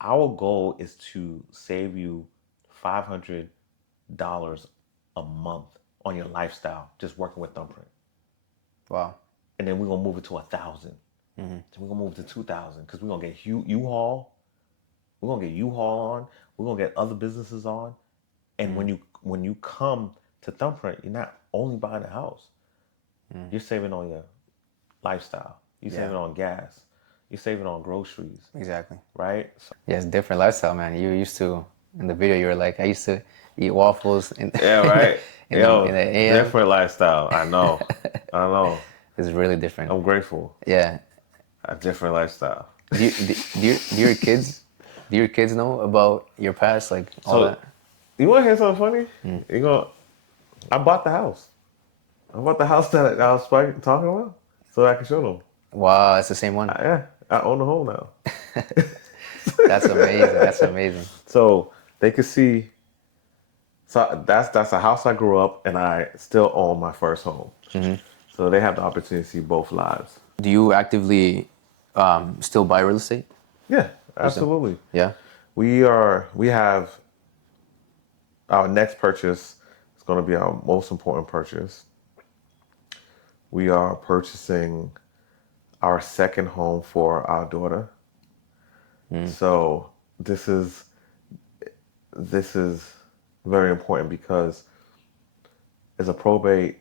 our goal is to save you $500 a month on your lifestyle just working with Thumbprint. Wow. And then we're gonna move it to 1,000. Then we're gonna move it to 2,000 because we're gonna get U-Haul. We're gonna get U-Haul on. We're gonna get other businesses on. And when you come to Thumbprint, you're not only buying a house. You're saving on your lifestyle. You're saving on gas. You're saving on groceries. Exactly. Right? So, Yeah, it's a different lifestyle, man. You used to, in the video, you were like, I used to eat waffles in, yeah, right. in Yo, the AM. different lifestyle. I know. I know. It's really different. I'm grateful. Yeah. A different lifestyle. Do your kids know about your past, like all that? You want to hear something funny? I bought the house. I bought the house that I was talking about, so I can show them. Wow, it's the same one. Yeah, I own the home now. That's amazing. That's amazing. So they could see. So that's a house I grew up, and I still own my first home. So they have the opportunity to see both lives. Do you actively still buy real estate? Yeah, absolutely. Yeah. We have our next purchase is going to be our most important purchase. We are purchasing our second home for our daughter. So this is very important because it's a probate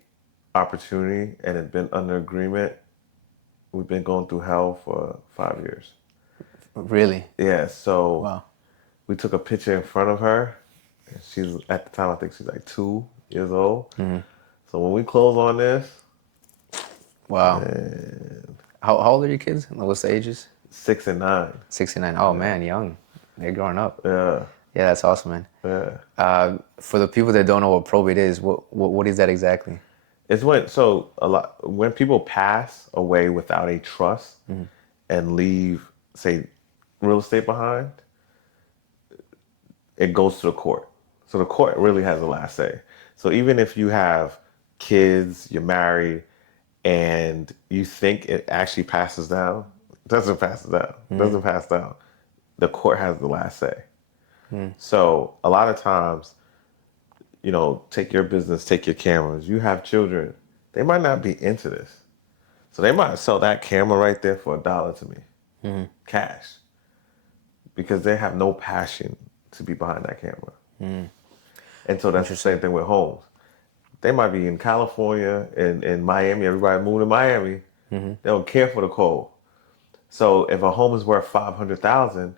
opportunity and it's been under agreement. We've been going through hell for 5 years. Really? Yeah, so Wow. we took a picture in front of her. She's at the time, I think she's like 2 years old. So when we close on this, wow. How old are your kids? What's the ages? 6 and 9. 69. Oh man, young. They're growing up. Yeah. Yeah, that's awesome, man. Yeah. For the people that don't know what probate is, what is that exactly? It's when people pass away without a trust and leave, say, real estate behind, it goes to the court. So the court really has the last say. So even if you have kids, you're married, and you think it actually passes down, it doesn't pass down. It doesn't pass down. The court has the last say. So a lot of times, take your business, take your cameras. You have children. They might not be into this. So they might sell that camera right there for $1 to me. Cash. Because they have no passion to be behind that camera. And so that's the same thing with homes. They might be in California, in Miami. Everybody moved to Miami. They don't care for the cold. So if a home is worth $500,000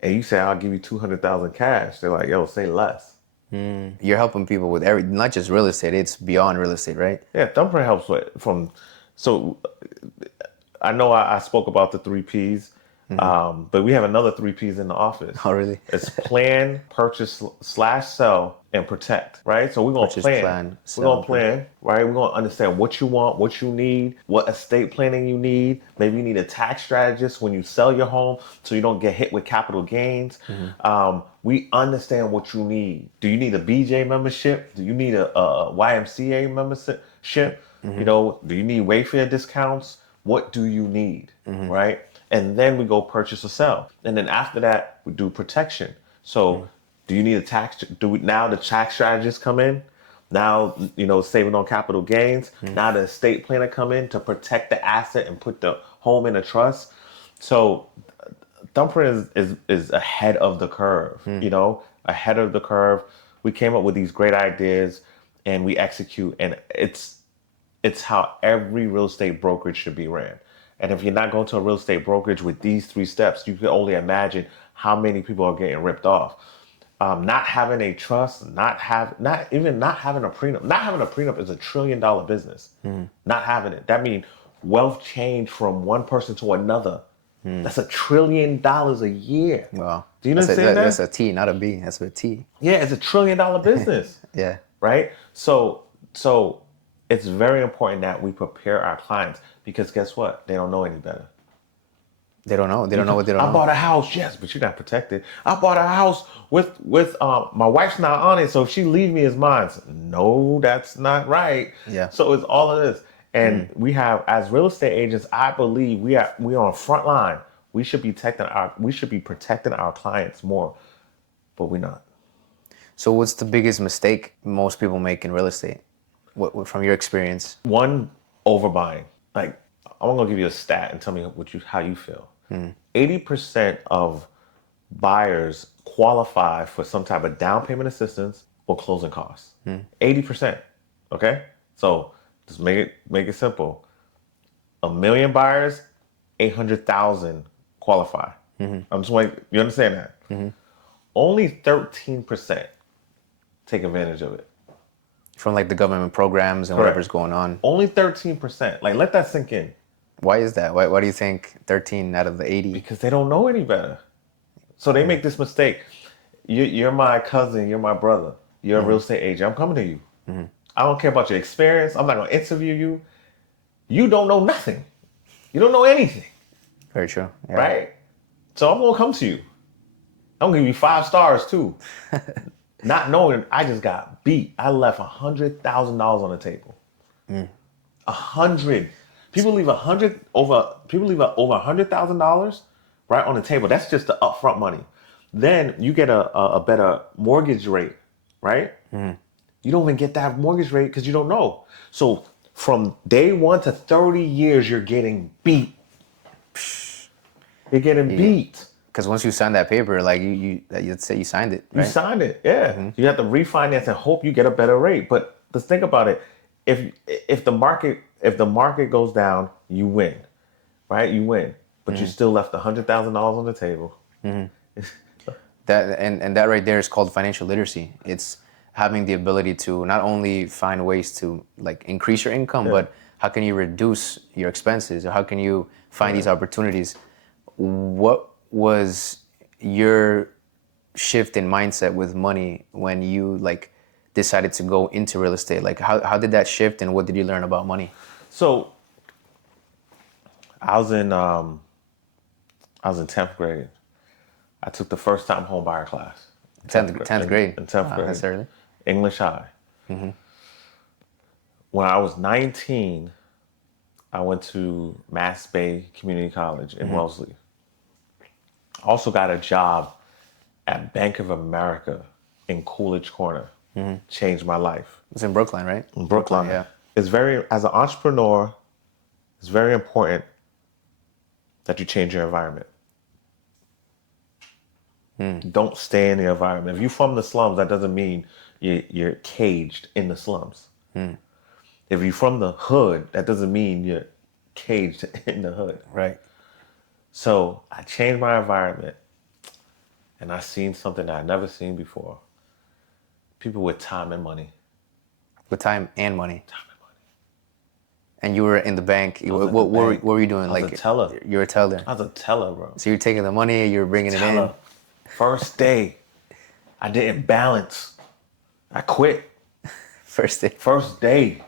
and you say, I'll give you $200,000 cash, they're like, yo, say less. You're helping people with not just real estate, it's beyond real estate, right? Yeah, Thumbprint helps so I know I spoke about the 3 Ps, but we have another 3 Ps in the office. Oh, really? It's plan, purchase / sell, and protect, right? So we're going to plan. We're going to plan, right? We're going to understand what you want, what you need, what estate planning you need. Maybe you need a tax strategist when you sell your home so you don't get hit with capital gains. We understand what you need. Do you need a BJ membership? Do you need a YMCA membership? Do you need Wayfair discounts? What do you need, right? And then we go purchase or sell. And then after that, we do protection. So do you need now the tax strategists come in? Now, saving on capital gains. Now the estate planner come in to protect the asset and put the home in a trust. So Thumbprint is ahead of the curve, ahead of the curve. We came up with these great ideas and we execute, and it's how every real estate brokerage should be ran. And if you're not going to a real estate brokerage with these 3 steps, you can only imagine how many people are getting ripped off. Not having a trust, not having a prenup. Not having a prenup is $1 trillion business. Not having it. That means wealth change from one person to another. That's $1 trillion a year. Wow. Do you understand that? That's a T, not a B. That's a T. Yeah, it's $1 trillion business. Yeah. Right? So it's very important that we prepare our clients because guess what? They don't know any better. They don't know. They don't know what they don't know. I bought a house, yes, but you're not protected. I bought a house with my wife's not on it, so if she leave me as mine. No, that's not right. Yeah. So it's all of this. And we have, as real estate agents, I believe we are on front line. We should be protecting our clients more, but we're not. So what's the biggest mistake most people make in real estate? What from your experience? One, overbuying. Like, I'm gonna give you a stat and tell me how you feel. 80% of buyers qualify for some type of down payment assistance or closing costs. 80%. Okay? So just make it simple. 1 million buyers, 800,000 qualify. I'm just like, you understand that? Only 13% take advantage of it. From like the government programs and whatever's going on. Only 13%. Like, let that sink in. Why is that? Why do you think 13 out of the 80? Because they don't know any better. So they make this mistake. You're my cousin. You're my brother. You're a real estate agent. I'm coming to you. I don't care about your experience. I'm not going to interview you. You don't know nothing. You don't know anything. Very true. Yeah. Right? So I'm going to come to you. I'm going to give you 5 stars too. Not knowing I just got beat. I left $100,000 on the table. 100. People leave over $100,000 right on the table. That's just the upfront money. Then you get a better mortgage rate, right? You don't even get that mortgage rate because you don't know. So from day 1 to 30 years, you're getting beat. You're getting beat. Because once you sign that paper, like you'd say you signed it, right? You signed it, yeah. You have to refinance and hope you get a better rate. But just think about it. If the market goes down, you win, right? You win, but you still left $100,000 on the table. That right there is called financial literacy. It's having the ability to not only find ways to like increase your income, but how can you reduce your expenses, or how can you find these opportunities? What was your shift in mindset with money when you like decided to go into real estate? Like how did that shift, and what did you learn about money? So I was in 10th grade. I took the first time home buyer class. 10th grade. In 10th grade. That's early. English high. When I was 19, I went to Mass Bay Community College in Wellesley. I also got a job at Bank of America in Coolidge Corner. Changed my life. It's in Brookline, right? In Brookline. Yeah. As an entrepreneur, it's very important that you change your environment. Don't stay in the environment. If you're from the slums, that doesn't mean you're caged in the slums. If you're from the hood, that doesn't mean you're caged in the hood. Right. So I changed my environment, and I seen something that I'd never seen before. People with time and money. With time and money. Time and money. And you were in the bank. What were you doing? I was a teller. You're a teller. I was a teller, bro. So you're taking the money, you're bringing it in. First day, I didn't balance. I quit. First day,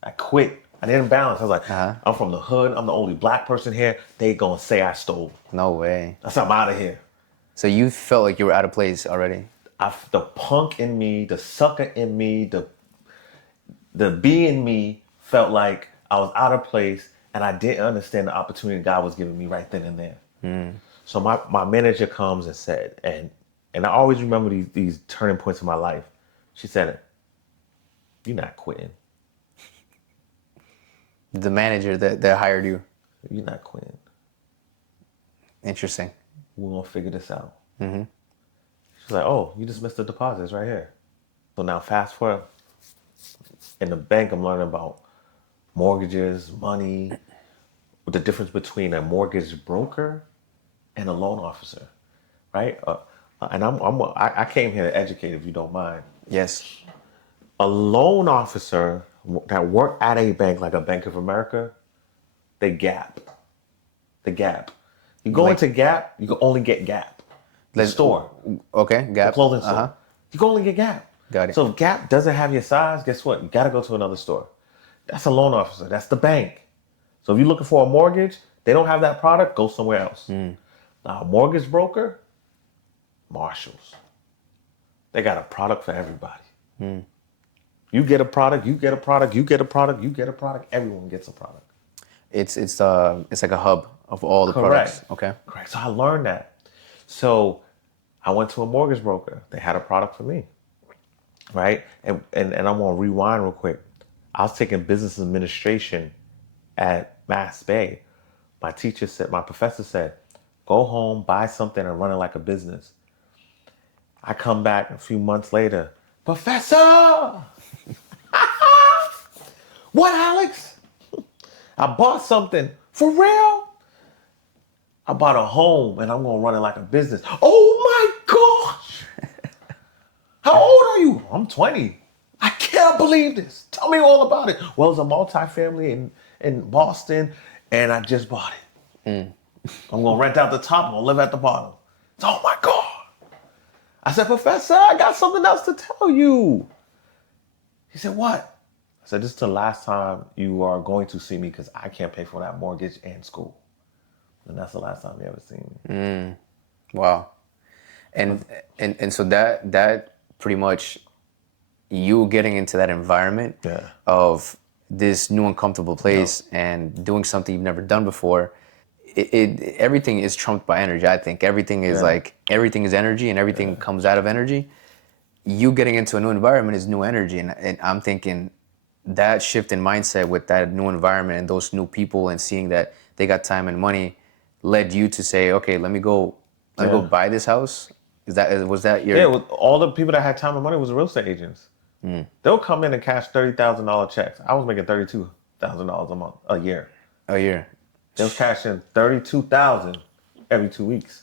I quit. I didn't balance. I was like, I'm from the hood. I'm the only black person here. They gonna say I stole. No way. That's I'm out of here. So you felt like you were out of place already. The punk in me, the sucker in me, the bee in me felt like I was out of place, and I didn't understand the opportunity God was giving me right then and there. So my manager comes and said, and I always remember these turning points in my life. She said, "You're not quitting." The manager that hired you. You're not quitting. Interesting. We're gonna figure this out. She's like, "Oh, you just missed the deposits right here." So now fast forward. In the bank, I'm learning about mortgages, money, the difference between a mortgage broker and a loan officer, right? And I came here to educate, if you don't mind. Yes. A loan officer that work at a bank like a Bank of America, they gap. The Gap. You go into Gap, you can only get Gap. The store. Okay, Gap. The clothing store. You can only get Gap. Got it. So if Gap doesn't have your size, guess what? You got to go to another store. That's a loan officer. That's the bank. So if you're looking for a mortgage, they don't have that product, go somewhere else. Now, a mortgage broker, Marshalls. They got a product for everybody. You get a product, you get a product, you get a product, you get a product. Everyone gets a product. It's like a hub Of all the products. Okay. Correct. So I learned that. So I went to a mortgage broker. They had a product for me, right? And I'm gonna rewind real quick. I was taking business administration at Mass Bay. My professor said, go home, buy something, and run it like a business. I come back a few months later, Professor! What, Alex? I bought something. For real? I bought a home and I'm gonna run it like a business. Oh my gosh! How old are you? I'm 20. I can't believe this. Tell me all about it. Well, it's a multifamily in Boston and I just bought it. I'm gonna rent out the top, I'm gonna live at the bottom. Oh my God. I said, Professor, I got something else to tell you. He said, what? I said, this is the last time you are going to see me because I can't pay for that mortgage and school. And that's the last time you ever seen me. Wow. And so that pretty much, you getting into that environment of this new uncomfortable place and doing something you've never done before, everything is trumped by energy. I think everything is everything is energy and everything comes out of energy. You getting into a new environment is new energy. And I'm thinking that shift in mindset with that new environment and those new people and seeing that they got time and money led you to say, okay, let me go buy this house. Was that your... Yeah, all the people that had time and money was the real estate agents. They'll come in and cash $30,000 checks. I was making $32,000 a year. A year. They was cashing $32,000 every 2 weeks.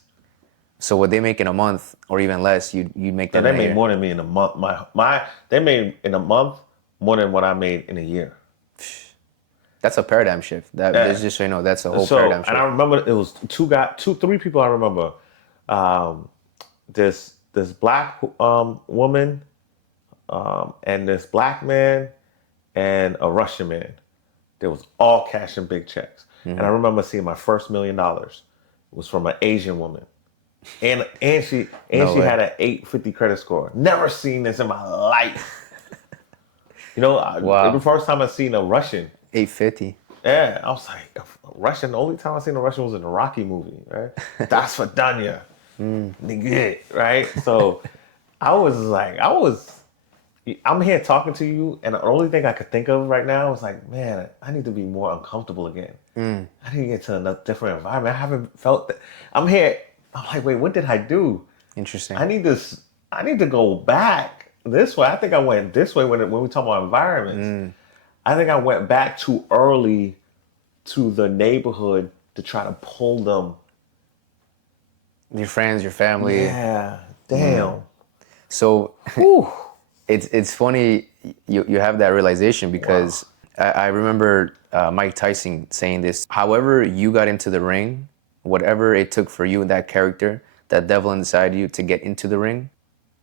So what they make in a month or even less, you make that. They made more than me in a month. They made in a month more than what I made in a year. That's a paradigm shift. That's just so you know, that's a whole paradigm shift. And I remember it was three people. I remember this black woman and this black man and a Russian man. They was all cashing big checks. And I remember seeing my first $1 million was from an Asian woman. And she had an 850 credit score. Never seen this in my life. The first time I seen a Russian. 850. Yeah, I was like, Russian. The only time I seen a Russian was in a Rocky movie, right? That's for Danya. Nigga, right? So I'm here talking to you, and the only thing I could think of right now was like, man, I need to be more uncomfortable again. I need to get to a different environment. I haven't felt that. I'm here. I'm like, wait, what did I do? Interesting. I need to go back this way. I think I went this way when we talk about environments. I think I went back too early to the neighborhood to try to pull them. Your friends, your family. Yeah, damn. So it's funny you have that realization because I remember Mike Tyson saying this. However you got into the ring, whatever it took for you and that character, that devil inside you to get into the ring,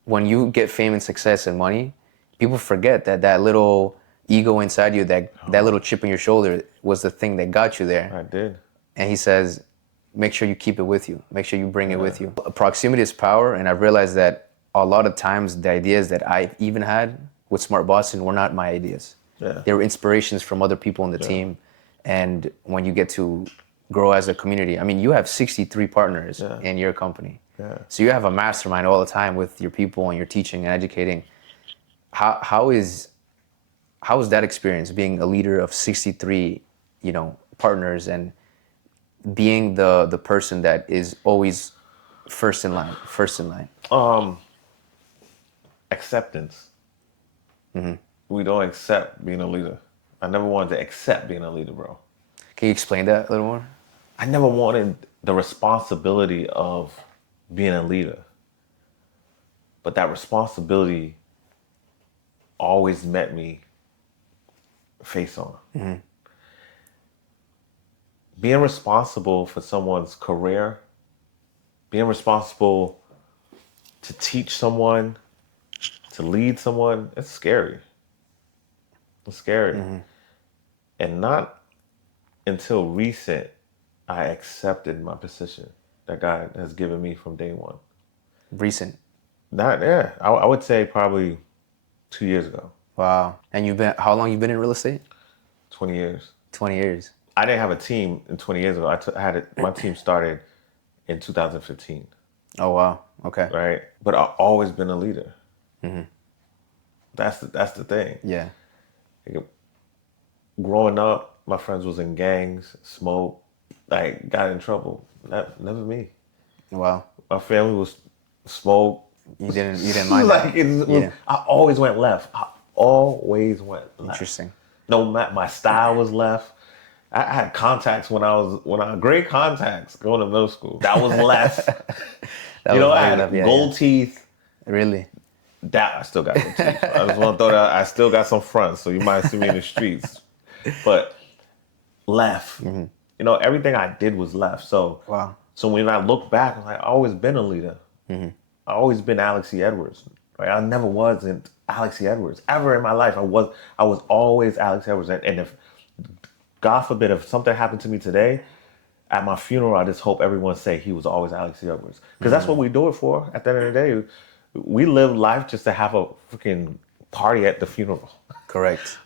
when you get fame and success and money, people forget that little ego inside you, that little chip on your shoulder was the thing that got you there. I did. And he says, make sure you keep it with you. Make sure you bring it with you. Proximity is power, and I've realized that a lot of times the ideas that I even had with Smart Boston were not my ideas. Yeah. They were inspirations from other people on the team. And when you get to grow as a community, I mean, you have 63 partners in your company. Yeah. So you have a mastermind all the time with your people and you're teaching and educating. How is that experience being a leader of 63, partners and being the person that is always first in line? Acceptance. We don't accept being a leader. I never wanted to accept being a leader, bro. Can you explain that a little more? I never wanted the responsibility of being a leader. But that responsibility always met me face on. Being responsible for someone's career, being responsible to teach someone, to lead someone, it's scary. It's scary. And not until recent, I accepted my position that God has given me from day one. Recent? I would say probably 2 years ago. Wow. And how long you been in real estate? 20 years. 20 years. I didn't have a team in 20 years ago. I had it. My team started in 2015. Oh wow. Okay. Right, but I've always been a leader. That's the thing. Yeah. Like, growing up, my friends was in gangs, smoke, like got in trouble. Never me. Wow. My family was smoke. You didn't mind Like that. it was, I always went left. I always went left. Interesting. No, my style was left. I had contacts when I great contacts going to middle school. That was left. That You was know, I very had left, yeah, gold teeth. Really? That I still got gold teeth. I just want to throw that. I still got some fronts, so you might see me in the streets. But left. You know, everything I did was left. So Wow. So when I look back, I'm like, I've always been a leader. I always been Alex E. Edwards. Right? I never wasn't Alex E. Edwards ever in my life. I was always Alex Edwards. And if God forbid if something happened to me today, at my funeral, I just hope everyone say he was always Alex E. Edwards. Because that's what we do it for. At the end of the day, we live life just to have a freaking party at the funeral. Correct.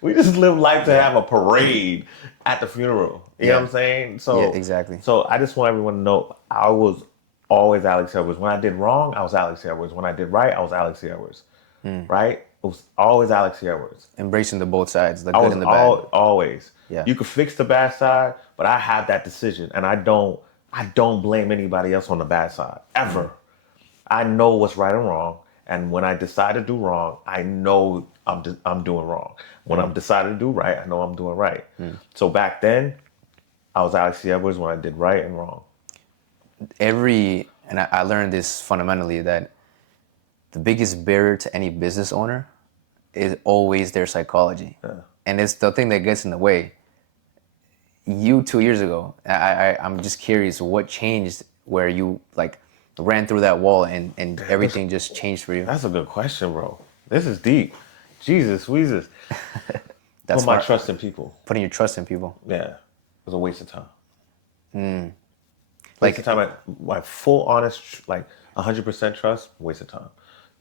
We just live life to have a parade at the funeral. You know what I'm saying? So yeah, exactly. So I just want everyone to know I was always Alex Edwards. When I did wrong, I was Alex Edwards. When I did right, I was Alex Edwards. Right? It was always Alex Edwards. Embracing the both sides, the good and the bad. Always. Yeah. You could fix the bad side, but I have that decision, and I don't blame anybody else on the bad side ever. I know what's right and wrong, and when I decide to do wrong, I know I'm doing wrong. When I'm decided to do right, I know I'm doing right. So back then, I was Alex Edwards when I did right and wrong. And I learned this fundamentally, that the biggest barrier to any business owner is always their psychology. And it's the thing that gets in the way. You 2 years ago, I'm just curious what changed where you like ran through that wall and everything just changed for you. That's a good question, bro. This is deep. Jesus, Weezus. That's Put my trust in people. Putting your trust in people. Yeah. It was a waste of time. Like Waste of time. Like full honest, like 100% trust, waste of time.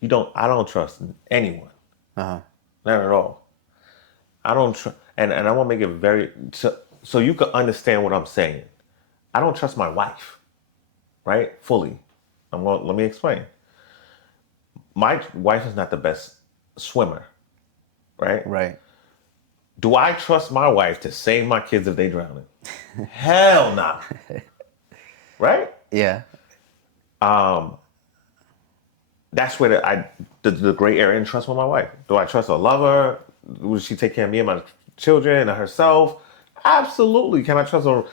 I don't trust anyone. Not at all. I don't trust, and I want to make it very, so you can understand what I'm saying. I don't trust my wife, right? Fully. Let me explain. My wife is not the best swimmer, right? Right. Do I trust my wife to save my kids if they drown? Hell no. Right? Yeah. That's where the gray area in trust with my wife. Do I trust her? Love her? Will she take care of me and my children and herself? Absolutely. Can I trust her?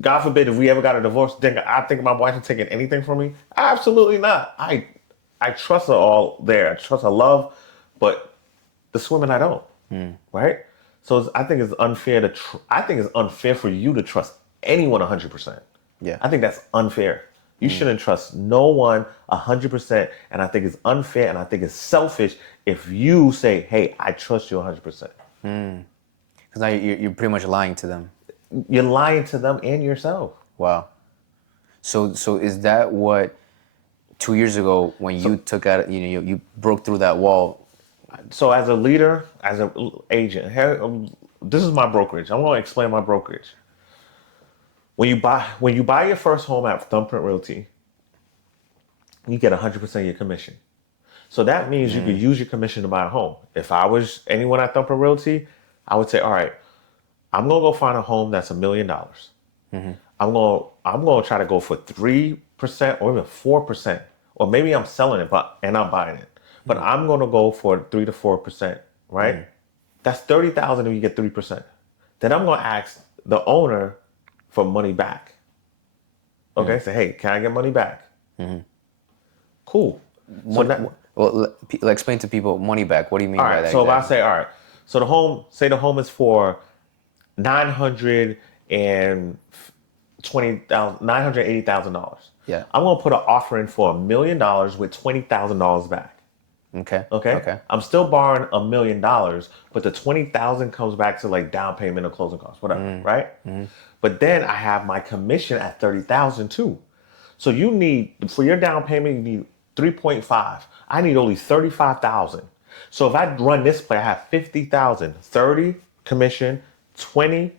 God forbid if we ever got a divorce, then I think my wife is taking anything from me? Absolutely not. I trust her all there. I trust her love, but the swimming I don't. Right? So I think it's unfair I think it's unfair for you to trust anyone 100%. Yeah. I think that's unfair. You shouldn't trust no one 100%, and I think it's unfair, and I think it's selfish if you say, "Hey, I trust you 100%." Because now you're pretty much lying to them. You're lying to them and yourself. Wow. So is that what 2 years ago when you took out, you broke through that wall? So as a leader, as an agent, this is my brokerage. I'm going to explain my brokerage. When you buy your first home at Thumbprint Realty, you get 100% of your commission. So that means you could use your commission to buy a home. If I was anyone at Thumbprint Realty, I would say, all right, I'm gonna go find a home that's $1 million. I'm gonna try to go for 3% or even 4%, or maybe I'm selling it, and I'm buying it. But I'm gonna go for 3 to 4%, right? That's $30,000 if you get 3%. Then I'm gonna ask the owner for money back. Okay, say, hey, can I get money back? Cool. Well, explain to people money back. What do you mean by that? So exactly. If I say, all right, so the home is for $980,000. Yeah. I'm gonna put an offer in for $1 million with $20,000 back. Okay. I'm still borrowing $1 million, but the $20,000 comes back to like down payment or closing costs, whatever, right? But then I have my commission at $30,000 too. So you need, for your down payment, you need 3.5. I need only 35,000. So if I run this play, I have 50,000, 30 commission, 20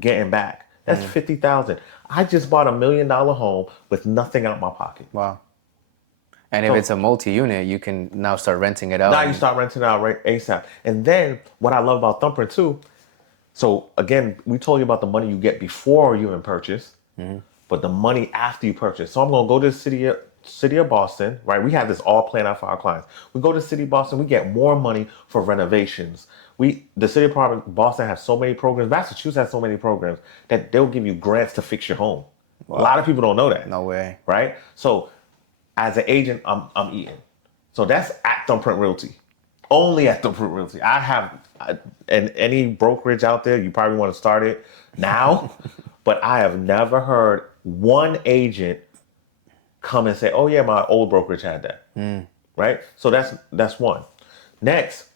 getting back. That's 50,000. I just bought $1 million home with nothing out my pocket. Wow. And if it's a multi-unit, you can now start renting it out. Now you start renting it out right ASAP. And then what I love about Thumbprint too, so again, we told you about the money you get before you even purchase, but the money after you purchase. So I'm going to go to the city of Boston, right? We have this all planned out for our clients. We go to the city of Boston, we get more money for renovations. The city of Boston has so many programs. Massachusetts has so many programs that they'll give you grants to fix your home. Wow. A lot of people don't know that. No way. Right? So as an agent, I'm eating. So that's at Thumbprint Realty. Only at Thumbprint Realty. I have, and any brokerage out there, you probably want to start it now, but I have never heard one agent come and say, oh yeah, my old brokerage had that. Right? So that's one. Next,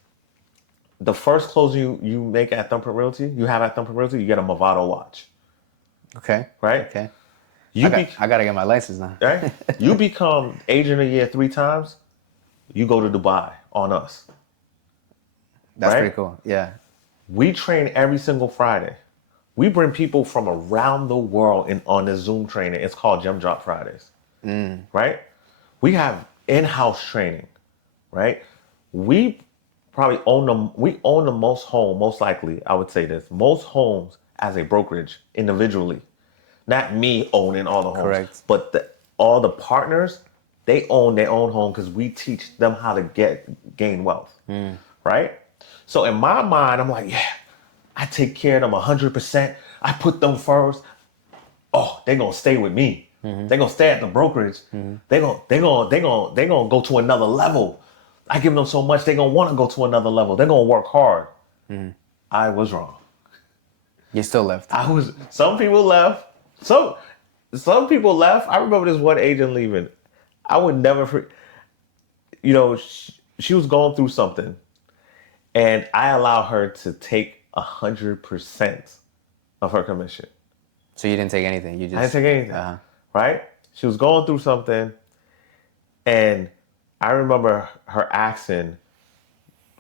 the first closing you make at Thumbprint Realty, you get a Movado watch. Okay. Right? Okay. I gotta get my license now. Right? You become agent of the year 3 times, you go to Dubai on us. That's right? pretty cool. Yeah. We train every single Friday. We bring people from around the world on this Zoom training. It's called Gem Drop Fridays. Right? We have in-house training. Right? We probably own the most home, most likely, I would say this, most homes as a brokerage individually. Not me owning all the homes. Correct. But all the partners, they own their own home because we teach them how to gain wealth. Right? So in my mind, I'm like, yeah, I take care of them 100%. I put them first. Oh, they're gonna stay with me. They're gonna stay at the brokerage. They're gonna go to another level. I give them so much, they're gonna want to go to another level. They're gonna work hard. I was wrong. You still left. Some people left. Some people left. I remember this one agent leaving. I would never she was going through something, and I allowed her to take 100% of her commission. So you didn't take anything. I didn't take anything. Uh-huh. Right? She was going through something, and I remember her asking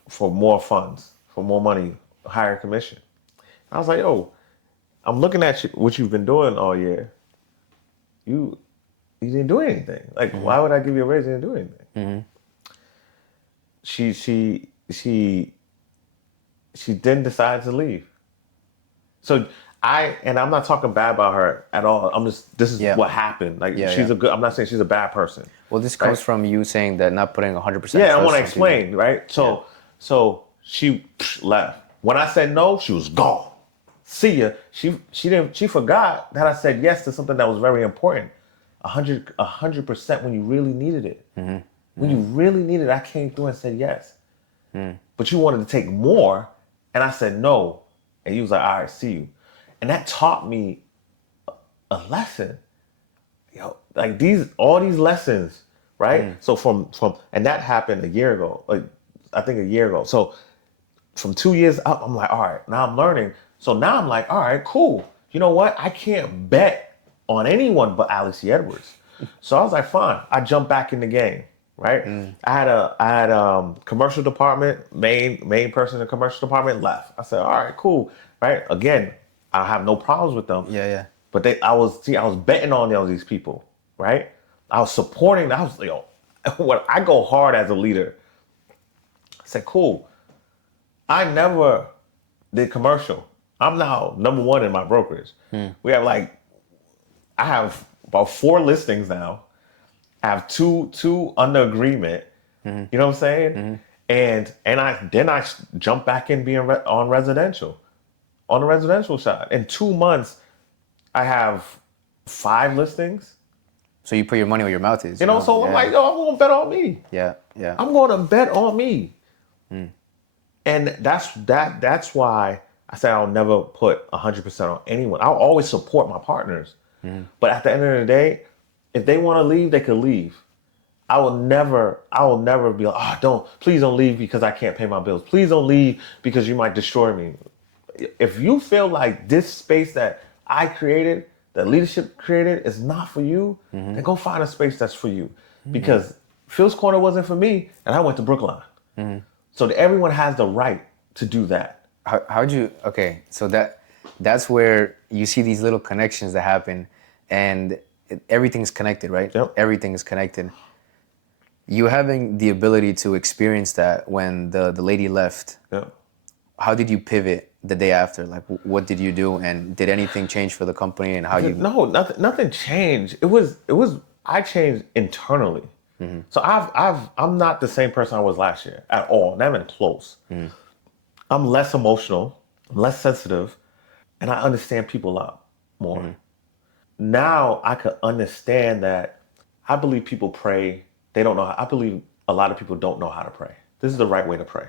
for more funds, for more money, higher commission. I was like, yo, I'm looking at what you've been doing all year. You didn't do anything. Like, why would I give you a raise? You didn't do anything. She didn't decide to leave. So I'm not talking bad about her at all. This is what happened. Like, I'm not saying she's a bad person. Well, this comes from you saying that not putting 100%. Yeah, I want to explain, right? So she left. When I said no, she was gone. See ya. She forgot that I said yes to something that was very important. 100% when you really needed it. When you really needed it, I came through and said yes. But you wanted to take more, and I said no. And you was like, all right, see you. And that taught me a lesson. Like all these lessons, right? So and that happened a year ago. Like, I think a year ago. So from 2 years up, I'm like, all right, now I'm learning. So now I'm like, all right, cool. You know what? I can't bet on anyone but Alex Edwards. So I was like, fine. I jumped back in the game, right? I had commercial department, main person in the commercial department left. I said, all right, cool, right? Again, I have no problems with them. Yeah. But I was betting on all these people, right? I was supporting. I was, when I go hard as a leader. I said, cool. I never did commercial. I'm now number 1 in my brokerage. We have I have about 4 listings now. I have two under agreement. You know what I'm saying? And I jump back in being on the residential side. In 2 months, I have 5 listings. So you put your money where your mouth is. So I'm like, yo, I'm gonna bet on me. Yeah. I'm gonna bet on me. And that's why I say I'll never put 100% on anyone. I'll always support my partners. But at the end of the day, if they want to leave, they could leave. I will never be like, please don't leave because I can't pay my bills. Please don't leave because you might destroy me. If you feel like this space that I created, that leadership created, is not for you, then go find a space that's for you. Because Phil's Corner wasn't for me, and I went to Brookline. So everyone has the right to do that. How'd you? Okay, so that's where you see these little connections that happen, and everything's connected, right? Yep. Everything is connected. You having the ability to experience that when the lady left. Yep. How did you pivot the day after? Like, what did you do, and did anything change for the company, and how you? No, nothing changed. I changed internally. Mm-hmm. So I'm not the same person I was last year at all. Not even close. Mm-hmm. I'm less emotional, I'm less sensitive, and I understand people a lot more. Mm-hmm. Now I could understand that I believe people pray. They don't know I believe a lot of people don't know how to pray. This is the right way to pray.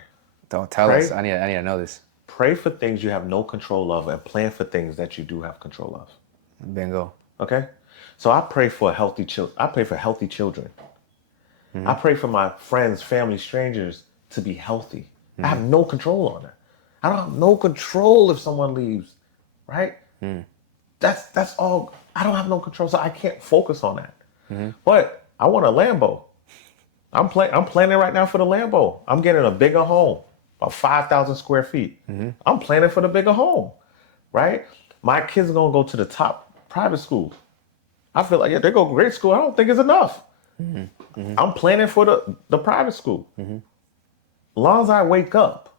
Don't tell Pray. us. I need to know this. Pray for things you have no control of and plan for things that you do have control of. Bingo. Okay? So I pray for I pray for healthy children. Mm-hmm. I pray for my friends, family, strangers to be healthy. Mm-hmm. I have no control on it. I don't have no control if someone leaves, right? Mm. That's all. I don't have no control, so I can't focus on that. Mm-hmm. But I want a Lambo. I'm planning right now for the Lambo. I'm getting a bigger home, about 5,000 square feet. Mm-hmm. I'm planning for the bigger home, right? My kids are gonna go to the top private schools. I feel like, yeah, they go to great school. I don't think it's enough. Mm-hmm. Mm-hmm. I'm planning for the private school. Mm-hmm. As long as I wake up,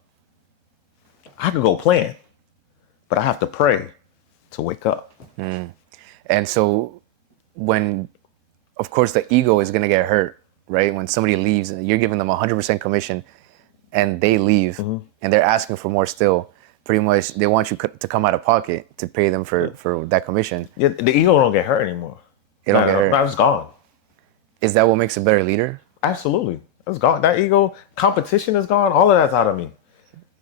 I could go plan, but I have to pray to wake up. Mm. And so when, of course, the ego is going to get hurt, right? When somebody leaves, you're giving them 100% commission and they leave mm-hmm. and they're asking for more still. Pretty much they want you to come out of pocket to pay them for that commission. Yeah, the ego don't get hurt anymore. It don't get hurt. No, it's gone. Is that what makes a better leader? Absolutely. It's gone. That ego, competition is gone. All of that's out of me.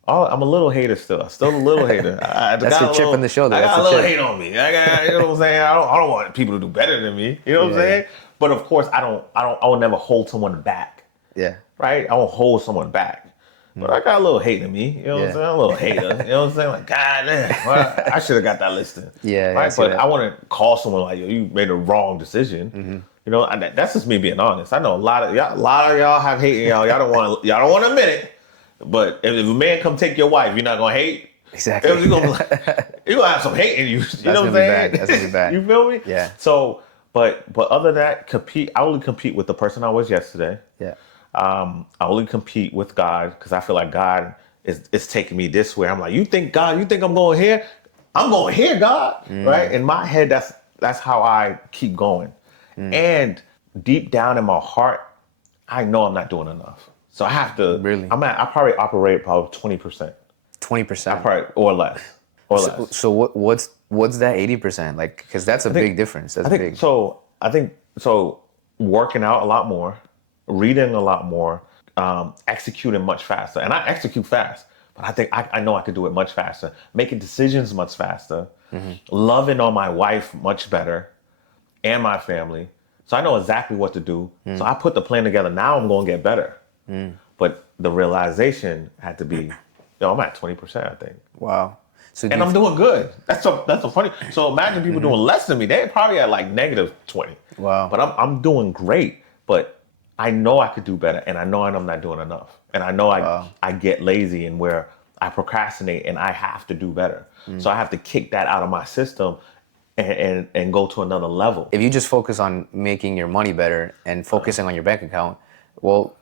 I'm a little hater still. Still a little hater. That's your chip on the shoulder. I got a little hate on me. You know what I'm saying? I don't want people to do better than me. You know what I'm saying? But of course, I will never hold someone back. Yeah. Right? I won't hold someone back. But I got a little hate in me. You know what I'm saying? I'm a little hater. You know what I'm saying? Like, God damn, well, I should have got that listing. Yeah. Right? But I want to call someone like, yo, you made a wrong decision. Mm-hmm. You know, that's just me being honest. I know a lot of y'all have hate in y'all. Y'all don't want to admit it. But if a man come take your wife, you're not gonna hate. Exactly. You're gonna have some hate in you. You know what I'm saying? That's gonna be bad. You feel me? Yeah. So, but other than that, I only compete with the person I was yesterday. Yeah. I only compete with God because I feel like God is taking me this way. I'm like, you think I'm going here? I'm going here, God. Right? In my head, that's how I keep going. And deep down in my heart, I know I'm not doing enough. So I have to. Really? I probably operate 20%. 20%. Or less. So what's that 80%? Like, because that's a big difference. That's big. So I think working out a lot more, reading a lot more, executing much faster. And I execute fast, but I think I know I could do it much faster. Making decisions much faster, loving on my wife much better, and my family. So I know exactly what to do. So I put the plan together. Now I'm going to get better. But the realization had to be, I'm at 20%, I think. Wow. And I'm doing good. That's so funny. So imagine people doing less than me. They're probably at like -20. Wow. But I'm doing great. But I know I could do better. And I know I'm not doing enough. And I know I get lazy and where I procrastinate and I have to do better. So I have to kick that out of my system and go to another level. If you just focus on making your money better and focusing on your bank account, well,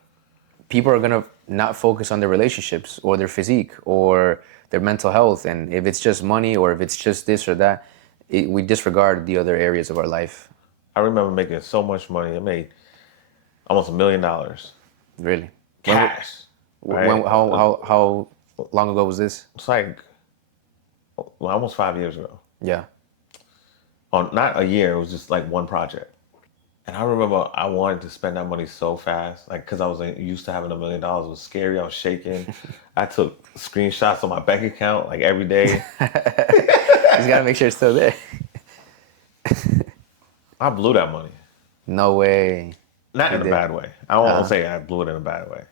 people are going to not focus on their relationships or their physique or their mental health. And if it's just money or if it's just this or that, we disregard the other areas of our life. I remember making so much money. I made almost $1 million. Really? Cash. How long ago was this? It's like almost 5 years ago. Yeah. Not a year. It was just like one project. And I remember I wanted to spend that money so fast, like because I was used to having $1 million. It was scary. I was shaking. I took screenshots of my bank account like every day. Just gotta make sure it's still there. I blew that money. No way. Not in a bad way. I won't say I blew it in a bad way.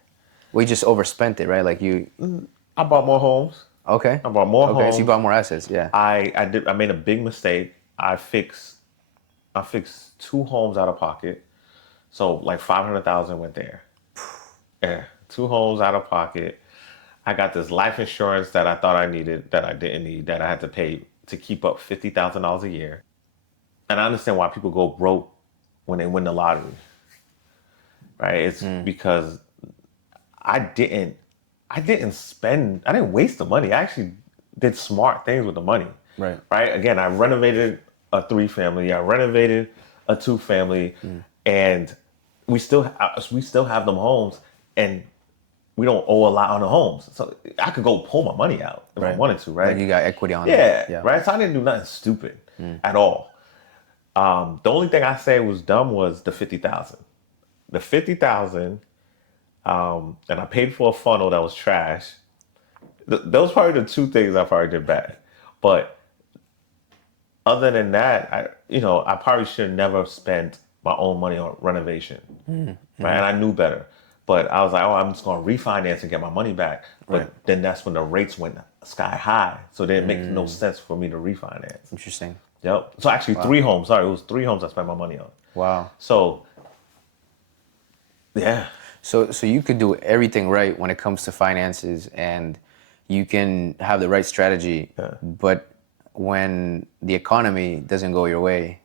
We just overspent it, right? Like I bought more homes. Okay. I bought more homes. Okay, so you bought more assets. Yeah. I made a big mistake. I fixed 2 homes out of pocket. So like $500,000 went there. Yeah, 2 homes out of pocket. I got this life insurance that I thought I needed, that I didn't need, that I had to pay to keep up $50,000 a year. And I understand why people go broke when they win the lottery, right? It's because I didn't I didn't waste the money. I actually did smart things with the money. Right. Right. Again, I renovated a 3-family. I renovated a 2-family, and we still have them homes, and we don't owe a lot on the homes. So I could go pull my money out if I wanted to. Right. Like you got equity on it. Yeah. Right. So I didn't do nothing stupid at all. The only thing I say was dumb was the 50,000. The 50,000. And I paid for a funnel that was trash. Those probably the 2 things I probably did bad. But other than that, I probably should have never spent my own money on renovation. Right? And I knew better. But I was like, I'm just going to refinance and get my money back. But then that's when the rates went sky high. So it didn't make no sense for me to refinance. Interesting. Yep. So actually 3 homes. Sorry, it was 3 homes I spent my money on. Wow. So, yeah. So you could do everything right when it comes to finances, and you can have the right strategy. Yeah. But when the economy doesn't go your way,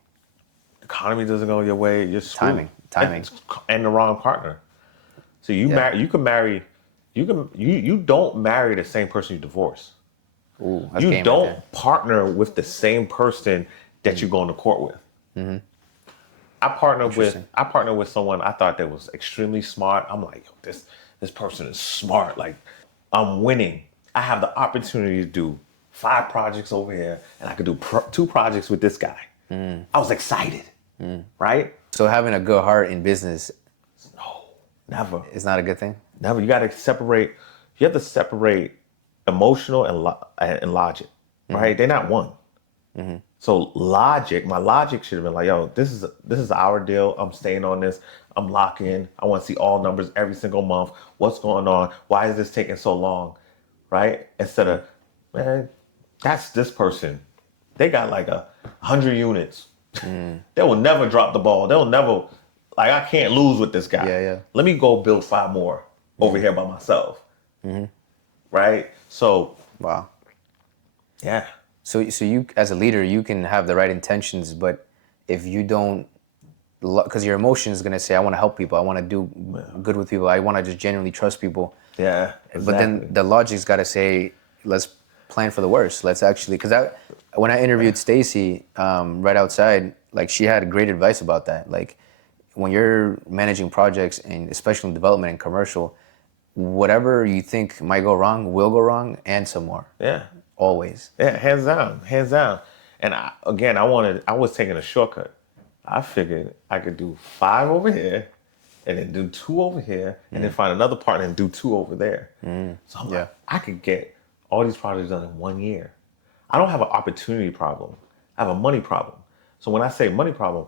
you're screwed. Timing, and the wrong partner. So you don't marry the same person you divorce. Ooh, that's you don't partner with the same person that you're going to court with. Mm-hmm. I partnered with someone I thought that was extremely smart. I'm like, yo, this person is smart. Like, I'm winning. I have the opportunity to do 5 projects over here, and I could do 2 projects with this guy. I was excited, right? So having a good heart in business, no, never. Is not a good thing. Never. You got to separate. You have to separate emotional and logic, right? They're not one. Mm-hmm. So my logic should have been like, yo, this is our deal. I'm staying on this. I'm locked in. I want to see all numbers every single month. What's going on? Why is this taking so long? Right? Instead of, man, that's this person. They got like 100 units. They will never drop the ball. They'll never, like, I can't lose with this guy. Yeah. Let me go build 5 more over here by myself. Right? So. Wow. Yeah. So you, as a leader, you can have the right intentions, but if you don't, because your emotion is going to say, I want to help people. I want to do good with people. I want to just genuinely trust people. Yeah, exactly. But then the logic's got to say, let's plan for the worst. Let's actually, because when I interviewed Stacy right outside, like, she had great advice about that. Like, when you're managing projects, and especially in development and commercial, whatever you think might go wrong will go wrong, and some more. Yeah. Always. Yeah, hands down. And I was taking a shortcut. I figured I could do 5 over here, and then do 2 over here, and then find another partner and do 2 over there. So I'm like, I could get all these projects done in 1 year. I don't have an opportunity problem. I have a money problem. So when I say money problem,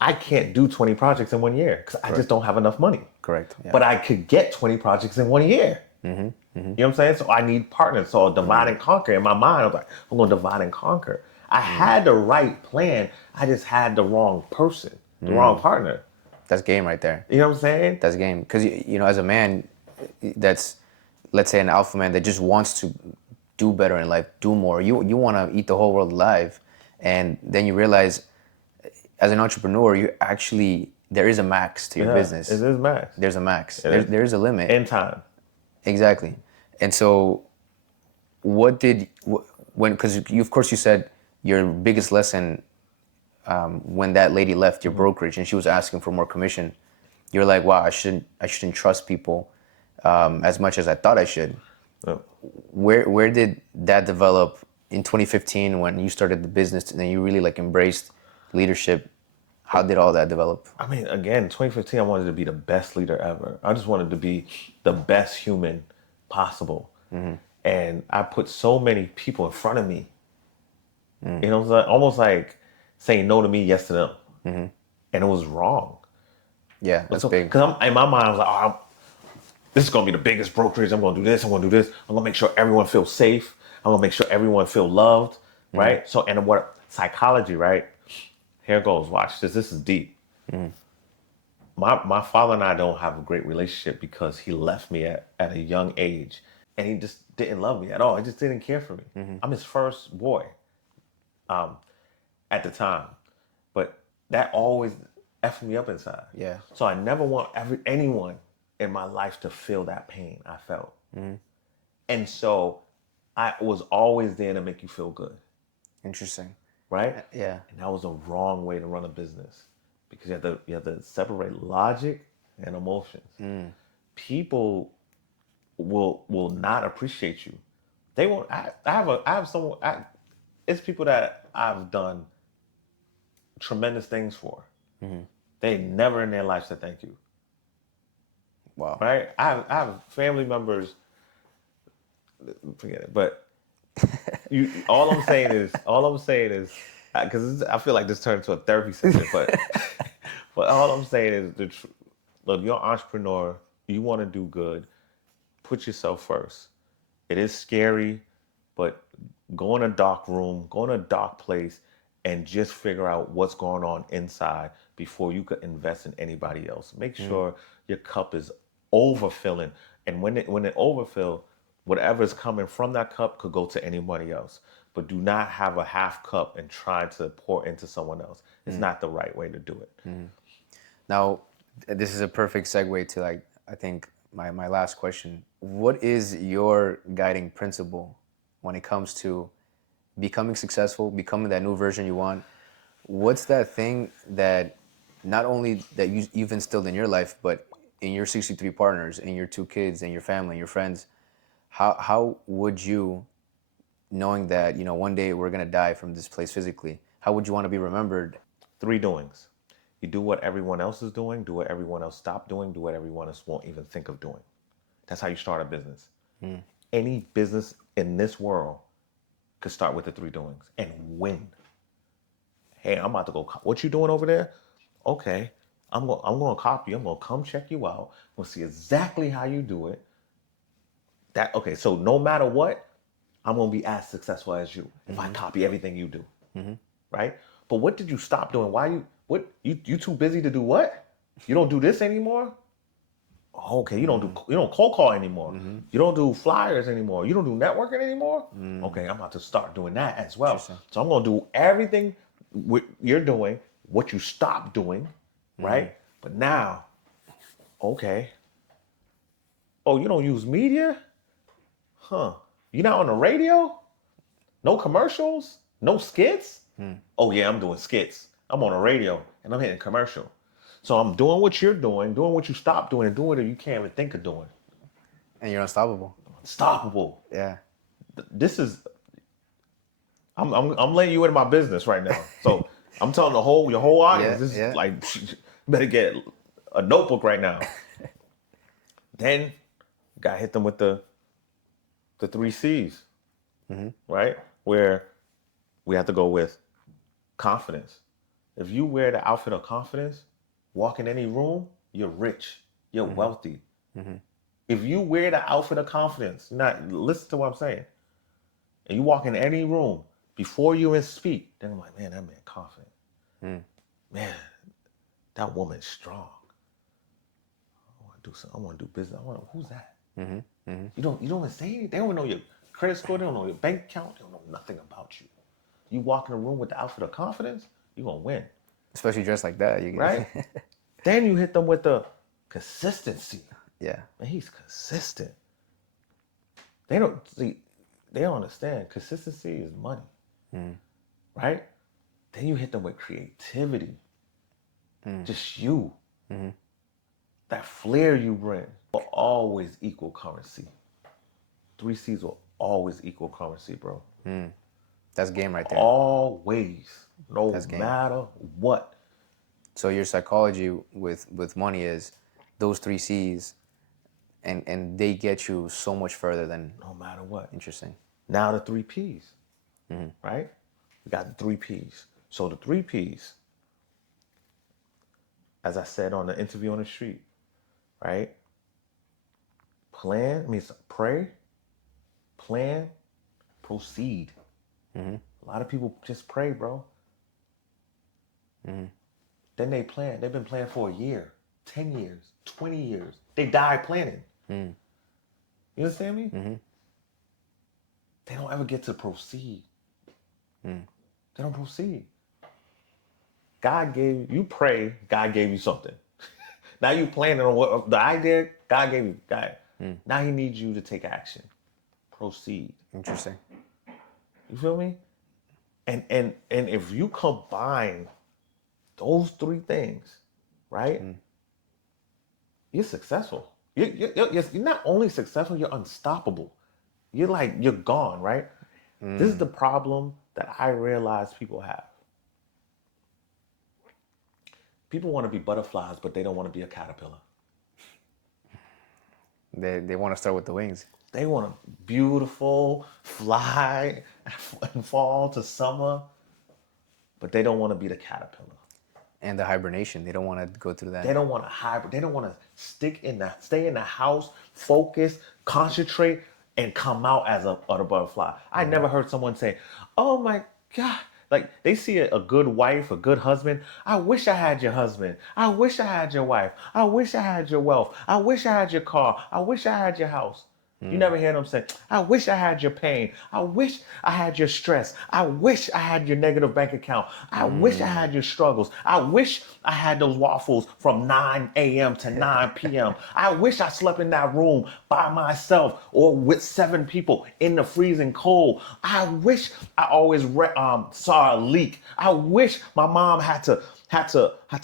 I can't do 20 projects in 1 year because I just don't have enough money. Correct. Yeah. But I could get 20 projects in 1 year. You know what I'm saying? So I need partners. So I'll divide and conquer. In my mind, I was like, I'm going to divide and conquer. I had the right plan. I just had the wrong person, the wrong partner. That's game right there. You know what I'm saying? That's game. Because, as a man, that's, let's say, an alpha man that just wants to do better in life, do more. You want to eat the whole world alive. And then you realize, as an entrepreneur, there is a max to your business. It is max. There's a max. There's a limit. In time. Exactly. And so because of course you said your biggest lesson when that lady left your brokerage and she was asking for more commission, you're like, wow, I shouldn't trust people as much as I thought I should. Oh. Where did that develop in 2015 when you started the business and then you really embraced leadership? How did all that develop? I mean, again, 2015, I wanted to be the best leader ever. I just wanted to be the best human possible. And I put so many people in front of me. You know, almost like saying no to me, yes to them. And it was wrong. Yeah, that's big. Because in my mind, I was like, this is going to be the biggest brokerage. I'm going to do this. I'm going to do this. I'm going to make sure everyone feels safe. I'm going to make sure everyone feels loved. Right? So, and what psychology, right? Here goes. Watch this. This is deep. My father and I don't have a great relationship because he left me at a young age. and he just didn't love me at all. He just didn't care for me. I'm his first boy, at the time, but that always effed me up inside. Yeah. So I never want anyone in my life to feel that pain I felt, and so I was always there to make you feel good. Interesting. Right? Yeah. And that was a wrong way to run a business, because you have to separate logic and emotions. People will not appreciate you. They won't. I have someone. It's people that I've done tremendous things for. They never in their life said thank you. Wow. Right? I have family members. Forget it. But all I'm saying is, because I feel like this turned into a therapy session, but but all I'm saying is, look, you're an entrepreneur. You want to do good. Put yourself first. It is scary, but go in a dark room, go in a dark place, and just figure out what's going on inside before you could invest in anybody else. Make sure your cup is overfilling, and when it overfill, whatever's coming from that cup could go to anybody else. But do not have a half cup and try to pour into someone else. It's not the right way to do it. Now, this is a perfect segue to, like, I think my last question. What is your guiding principle when it comes to becoming successful, becoming that new version you want? What's that thing that not only that you've instilled in your life, but in your 63 partners, in your 2 kids, and your family, your friends? How would you, knowing that, you know, one day we're gonna die from this place physically, how would you want to be remembered? 3 doings. You do what everyone else is doing, do what everyone else stopped doing, do what everyone else won't even think of doing. That's how you start a business. Any business in this world could start with the 3 doings and win. Hey, I'm about to go. What you doing over there? Okay, I'm going to copy. I'm going to come check you out. I'm going to see exactly how you do it. Okay. So no matter what, I'm going to be as successful as you if I copy everything you do. Right? But what did you stop doing? You too busy to do what? You don't do this anymore? Okay, you don't cold call anymore. You don't do flyers anymore. You don't do networking anymore. Okay, I'm about to start doing that as well. So I'm gonna do everything you're doing, what you stopped doing, right? But now, okay. Oh, you don't use media? Huh? You're not on the radio? No commercials? No skits? Oh yeah, I'm doing skits. I'm on the radio and I'm hitting commercial. So I'm doing what you're doing what you stopped doing, and doing what you can't even think of doing. And you're unstoppable. Unstoppable. Yeah. This is. I'm letting you into my business right now. So I'm telling your whole audience. This is like, you better get a notebook right now. Then you gotta hit them with the 3 C's, right? Where we have to go with confidence. If you wear the outfit of confidence, walk in any room, you're rich, you're wealthy. If you wear the outfit of confidence, listen to what I'm saying, and you walk in any room, before you even speak, then I'm like, man, that man confident. Man, that woman's strong. I want to do business. Who's that? You don't even say anything. They don't even know your credit score. They don't know your bank account. They don't know nothing about you. You walk in a room with the outfit of confidence, you're gonna win. Especially dressed like that. Right? Then you hit them with the consistency. Yeah. Man, he's consistent. They don't understand. Consistency is money. Right? Then you hit them with creativity. Just you. That flair you bring will always equal currency. 3 C's will always equal currency, bro. That's game right there. Always. No matter what. So your psychology with money is those 3 C's, and they get you so much further than. No matter what. Interesting. Now the 3 P's. Right? We got the 3 P's. So the 3 P's, as I said on the interview on the street, right? Pray, plan, proceed. A lot of people just pray, bro. Then they plan. They've been planning for a year, 10 years, 20 years. They die planning. You understand me? They don't ever get to proceed. They don't proceed. God gave you pray, God gave you something. Now you planning on what the idea God gave you. God. Now he needs you to take action. Proceed. Interesting. You feel me? And if you combine those three things, right? You're successful. You're not only successful, you're unstoppable. You're gone, right? This is the problem that I realize people have. People want to be butterflies, but they don't want to be a caterpillar. They want to start with the wings. They want to beautiful, fly, and fall to summer, but they don't want to be the caterpillar. And the hibernation, they don't want to go through that. They don't want to hibernate. They don't want to stay in the house, focus, concentrate, and come out as a butterfly. I never heard someone say, "Oh my God." Like they see a good wife, a good husband. I wish I had your husband. I wish I had your wife. I wish I had your wealth. I wish I had your car. I wish I had your house. You never hear them say, I wish I had your pain. I wish I had your stress. I wish I had your negative bank account. I wish I had your struggles. I wish I had those waffles from 9 a.m. to 9 p.m. I wish I slept in that room by myself or with 7 people in the freezing cold. I wish I always saw a leak. I wish my mom had to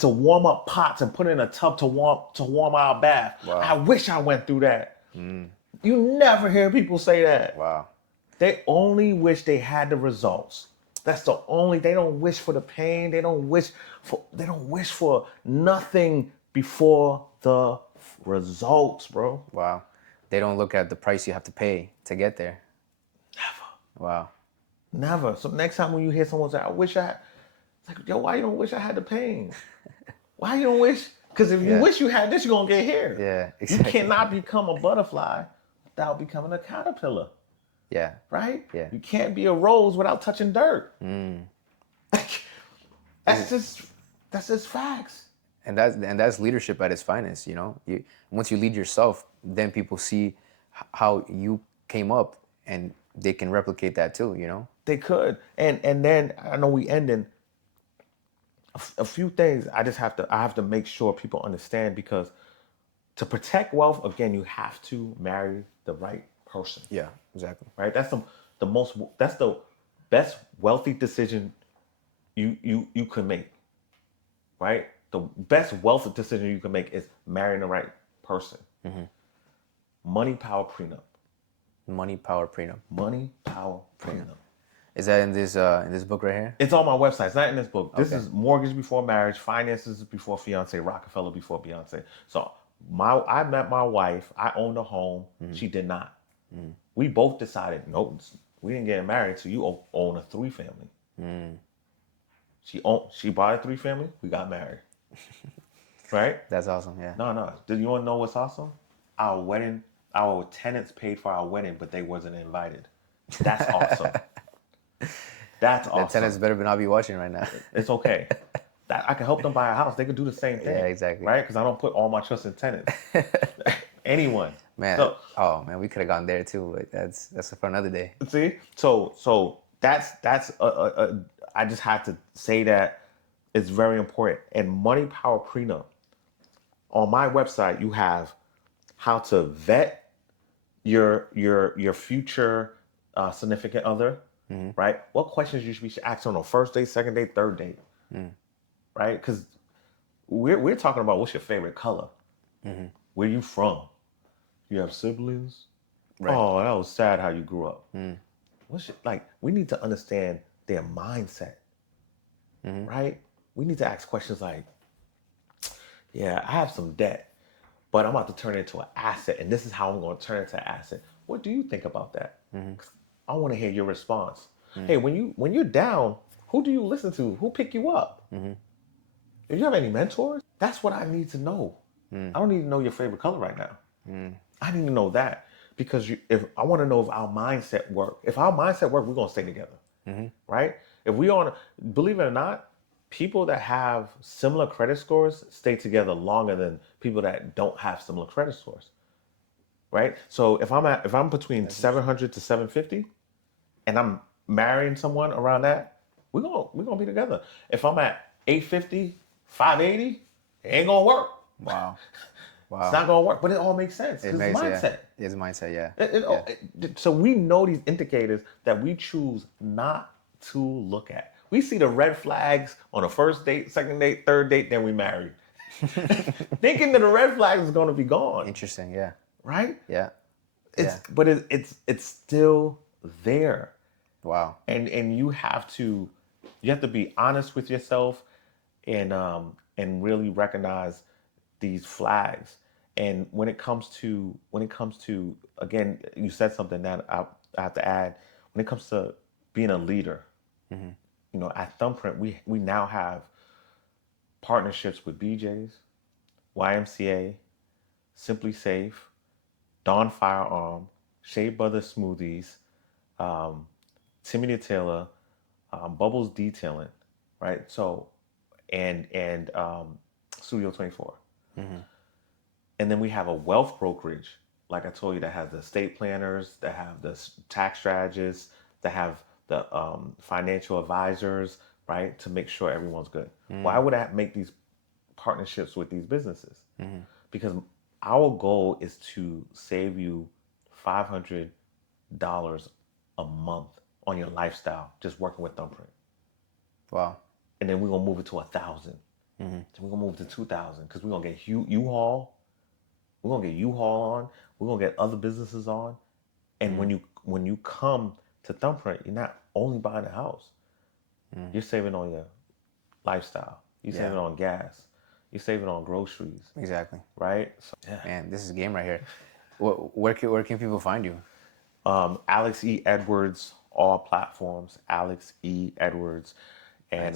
warm up pots and put in a tub to warm our bath. Wow. I wish I went through that. You never hear people say that. Wow. They only wish they had the results. That's the only, they don't wish for the pain. They don't wish for nothing before the results, bro. Wow. They don't look at the price you have to pay to get there. Never. Wow. Never. So next time when you hear someone say, I wish I had, it's like, yo, why you don't wish I had the pain? Why you don't wish? Because if you wish you had this, you're going to get here. Yeah, exactly. You cannot become a butterfly without becoming a caterpillar. Yeah. Right? Yeah. You can't be a rose without touching dirt. That's just facts. And that's leadership at its finest, you know? Once you lead yourself, then people see how you came up and they can replicate that too, you know? They could. And then I know we ending a few things I have to make sure people understand, because to protect wealth, again, you have to marry the right person. Yeah, exactly. Right? That's the best wealthy decision you can make. Right? The best wealth decision you can make is marrying the right person. Money, power, prenup. Money, power, prenup. Money, power, prenup. Is that in this book right here? It's on my website. It's not in this book. This is Mortgage Before Marriage, Finances Before Fiance, Rockefeller Before Beyonce. So I met my wife. I owned a home. She did not. We both decided, nope, we didn't get married until you own a 3-family. She bought a 3-family. We got married. Right? That's awesome. Yeah. No. Did you want to know what's awesome? Our tenants paid for our wedding, but they wasn't invited. That's awesome. That's awesome. The tenants better not be watching right now. It's okay. I can help them buy a house. They could do the same thing. Yeah, exactly. Right? Because I don't put all my trust in tenants. Anyone. Man. We could have gone there too, but that's for another day. See? So that's I just had to say that it's very important. And money, power, prenup. On my website, you have how to vet your future significant other. Right? What questions you should be asking on first date, second date, third date. Right? Because we're talking about what's your favorite color. Where you from? You have siblings? Right. Oh, that was sad how you grew up. We need to understand their mindset. Right? We need to ask questions like, yeah, I have some debt, but I'm about to turn it into an asset, and this is how I'm going to turn it into an asset. What do you think about that? I want to hear your response. Hey, when you're down, who do you listen to? Who pick you up? If you have any mentors, that's what I need to know. I don't need to know your favorite color right now. I need to know that, because if I want to know if our mindset work. If our mindset work, we're gonna stay together, right? If we on, believe it or not, people that have similar credit scores stay together longer than people that don't have similar credit scores. right? So if I'm between 700 to 750, and I'm marrying someone around that, we're gonna be together. If I'm at 850, 580, it ain't gonna work. Wow. It's Wow. not gonna work, but it all makes sense It because it's makes, yeah. mindset. It's mindset, yeah. So we know these indicators that we choose not to look at. We see the red flags on the first date, second date, third date, then we marry. Thinking that the red flags is gonna be gone, Interesting, yeah. right? Yeah. But it's still there. Wow. And you have to be honest with yourself and really recognize these flags. And when it comes to again, you said something that I have to add. When it comes to being a leader, at Thumbprint we now have partnerships with BJ's, YMCA, Simply Safe, Dawn Firearm, Shea Brothers Smoothies, Timothy Taylor, Bubbles Detailing, right? So, and Studio 24. And then we have a wealth brokerage, like I told you, that has the estate planners, that have the tax strategists, that have the financial advisors, right? To make sure everyone's good. Why would I make these partnerships with these businesses? Because our goal is to save you $500 a month on your lifestyle just working with Thumbprint. Wow. And then we're gonna move it to 1,000. Then we're gonna move it to 2,000 because we're gonna get U-Haul. We're gonna get U-Haul on. We're gonna get other businesses on. And when you come to Thumbprint, you're not only buying a house. You're saving on your lifestyle. You're saving on gas. You're saving on groceries. Exactly. Right? So, Man, this is a game right here. Where can people find you? Alex E. Edwards, all platforms. Alex E. Edwards. And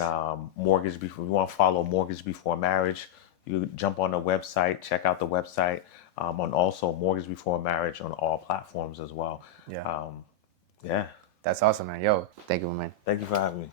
Mortgage Before. If you want to follow Mortgage Before Marriage, you jump on the website, check out the website. On also Mortgage Before Marriage on all platforms as well. Yeah. Yeah. That's awesome, man. Yo, thank you, man. Thank you for having me.